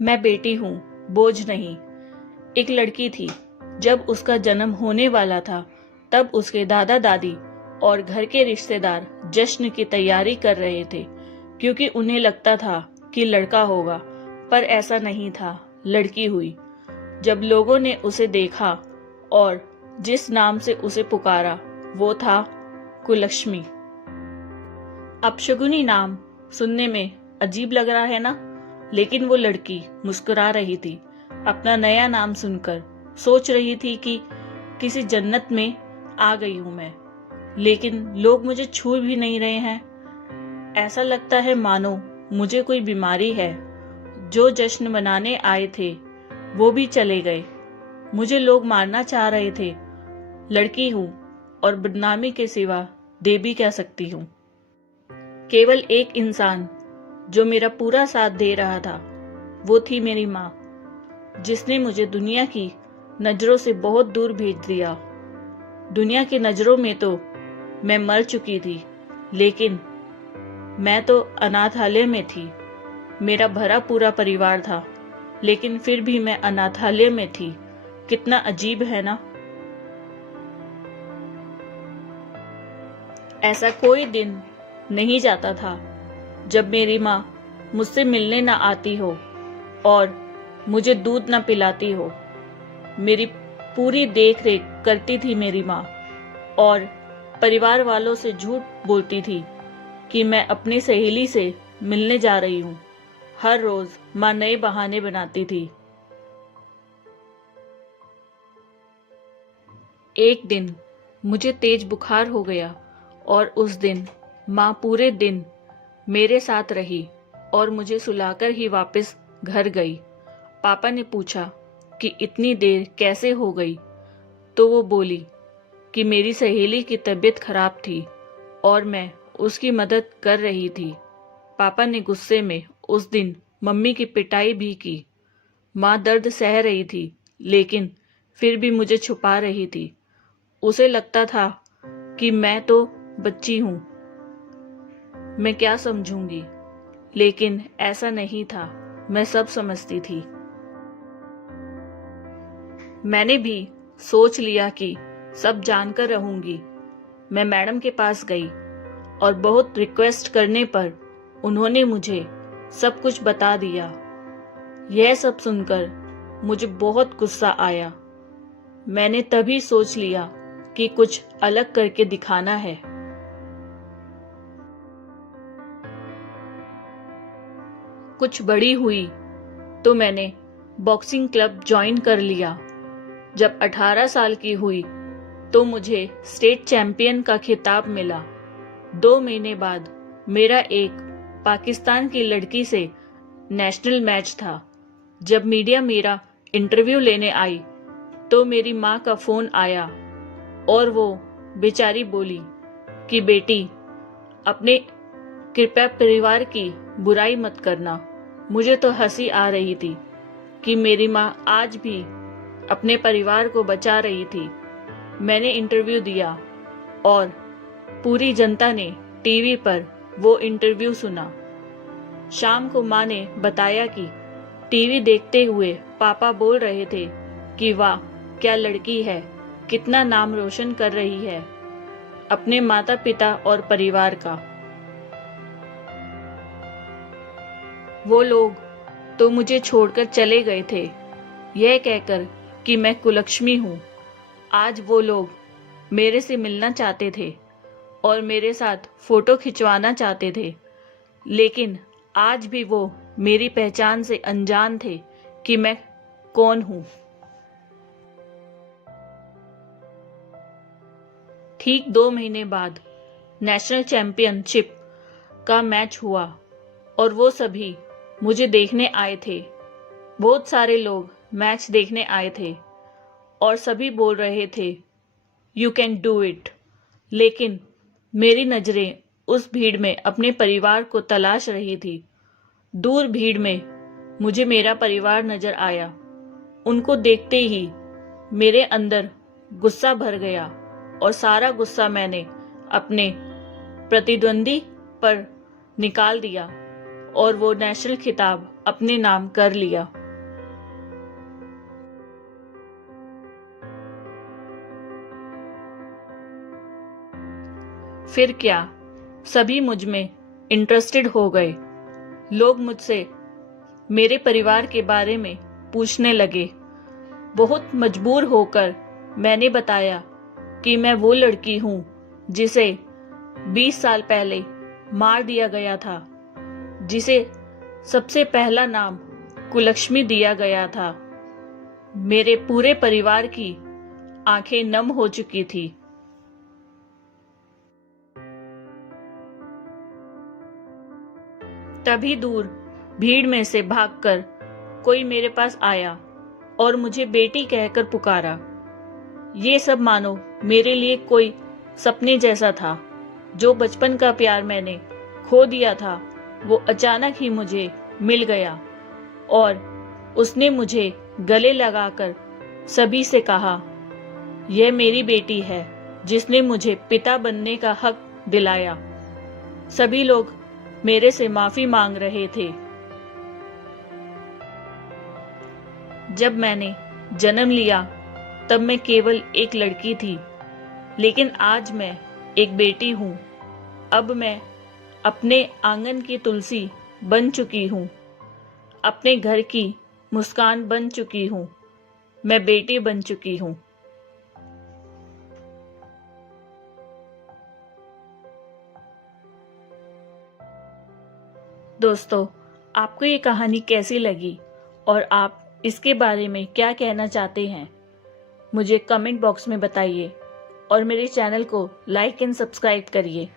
मैं बेटी हूँ, बोझ नहीं। एक लड़की थी। जब उसका जन्म होने वाला था तब उसके दादा दादी और घर के रिश्तेदार जश्न की तैयारी कर रहे थे, क्योंकि उन्हें लगता था कि लड़का होगा, पर ऐसा नहीं था, लड़की हुई। जब लोगों ने उसे देखा और जिस नाम से उसे पुकारा वो था कुलक्ष्मी। अपशगुनी नाम सुनने में अजीब लग रहा है ना, लेकिन वो लड़की मुस्कुरा रही थी अपना नया नाम सुनकर। सोच रही थी कि किसी जन्नत में आ गई हूं मैं, लेकिन लोग मुझे छू भी नहीं रहे हैं। ऐसा लगता है मानो मुझे कोई बीमारी है। जो जश्न मनाने आए थे वो भी चले गए। मुझे लोग मारना चाह रहे थे। लड़की हूं और बदनामी के सिवा दे भी कह सकती हूँ। केवल एक इंसान जो मेरा पूरा साथ दे रहा था वो थी मेरी माँ, जिसने मुझे दुनिया की नजरों से बहुत दूर भेज दिया। दुनिया की नजरों में तो मैं मर चुकी थी, लेकिन मैं तो अनाथालय में थी। मेरा भरा पूरा परिवार था, लेकिन फिर भी मैं अनाथालय में थी। कितना अजीब है ना। ऐसा कोई दिन नहीं जाता था जब मेरी माँ मुझसे मिलने ना आती हो और मुझे दूध ना पिलाती हो। मेरी पूरी देख रेख करती थी मेरी माँ, और परिवार वालों से झूठ बोलती थी कि मैं अपनी सहेली से मिलने जा रही हूँ। हर रोज माँ नए बहाने बनाती थी। एक दिन मुझे तेज बुखार हो गया और उस दिन माँ पूरे दिन मेरे साथ रही और मुझे सुलाकर ही वापस घर गई। पापा ने पूछा कि इतनी देर कैसे हो गई, तो वो बोली कि मेरी सहेली की तबीयत खराब थी और मैं उसकी मदद कर रही थी। पापा ने गुस्से में उस दिन मम्मी की पिटाई भी की। माँ दर्द सह रही थी, लेकिन फिर भी मुझे छुपा रही थी। उसे लगता था कि मैं तो बच्ची हूँ, मैं क्या समझूंगी, लेकिन ऐसा नहीं था। मैं सब समझती थी। मैंने भी सोच लिया कि सब जानकर रहूंगी। मैं मैडम के पास गई और बहुत रिक्वेस्ट करने पर उन्होंने मुझे सब कुछ बता दिया। यह सब सुनकर मुझे बहुत गुस्सा आया। मैंने तभी सोच लिया कि कुछ अलग करके दिखाना है। कुछ बड़ी हुई तो मैंने बॉक्सिंग क्लब ज्वाइन कर लिया। जब 18 साल की हुई तो मुझे स्टेट चैंपियन का खिताब मिला। 2 महीने बाद मेरा एक पाकिस्तान की लड़की से नेशनल मैच था। जब मीडिया मेरा इंटरव्यू लेने आई तो मेरी माँ का फोन आया और वो बेचारी बोली कि बेटी, अपने कृपया परिवार की बुराई मत करना। मुझे तो हंसी आ रही थी कि मेरी माँ आज भी अपने परिवार को बचा रही थी। मैंने इंटरव्यू दिया और पूरी जनता ने टीवी पर वो इंटरव्यू सुना। शाम को माँ ने बताया कि टीवी देखते हुए पापा बोल रहे थे कि वाह क्या लड़की है, कितना नाम रोशन कर रही है अपने माता पिता और परिवार का। वो लोग तो मुझे छोड़कर चले गए थे, यह कहकर कि मैं कुलक्ष्मी हूँ। आज वो लोग मेरे से मिलना चाहते थे और मेरे साथ फोटो खिंचवाना चाहते थे, लेकिन आज भी वो मेरी पहचान से अनजान थे कि मैं कौन हूँ। ठीक 2 महीने बाद नेशनल चैंपियनशिप का मैच हुआ और वो सभी मुझे देखने आए थे। बहुत सारे लोग मैच देखने आए थे और सभी बोल रहे थे यू कैन डू इट, लेकिन मेरी नजरें उस भीड़ में अपने परिवार को तलाश रही थी। दूर भीड़ में मुझे मेरा परिवार नजर आया। उनको देखते ही मेरे अंदर गुस्सा भर गया और सारा गुस्सा मैंने अपने प्रतिद्वंदी पर निकाल दिया और वो नेशनल खिताब अपने नाम कर लिया। फिर क्या, सभी मुझ में इंटरेस्टेड हो गए। लोग मुझसे मेरे परिवार के बारे में पूछने लगे। बहुत मजबूर होकर मैंने बताया कि मैं वो लड़की हूँ जिसे 20 साल पहले मार दिया गया था, जिसे सबसे पहला नाम कुलक्ष्मी दिया गया था। मेरे पूरे परिवार की आंखें नम हो चुकी थी। तभी दूर भीड़ में से भागकर कोई मेरे पास आया और मुझे बेटी कहकर पुकारा। ये सब मानो मेरे लिए कोई सपने जैसा था। जो बचपन का प्यार मैंने खो दिया था, वो अचानक ही मुझे मिल गया और उसने मुझे गले लगाकर सभी से कहा, यह मेरी बेटी है जिसने मुझे पिता बनने का हक दिलाया। सभी लोग मेरे से माफी मांग रहे थे। जब मैंने जन्म लिया तब मैं केवल एक लड़की थी, लेकिन आज मैं एक बेटी हूँ। अब मैं अपने आंगन की तुलसी बन चुकी हूँ, अपने घर की मुस्कान बन चुकी हूँ। मैं बेटी बन चुकी हूँ। दोस्तों, आपको ये कहानी कैसी लगी और आप इसके बारे में क्या कहना चाहते हैं, मुझे कमेंट बॉक्स में बताइए और मेरे चैनल को लाइक एंड सब्सक्राइब करिए।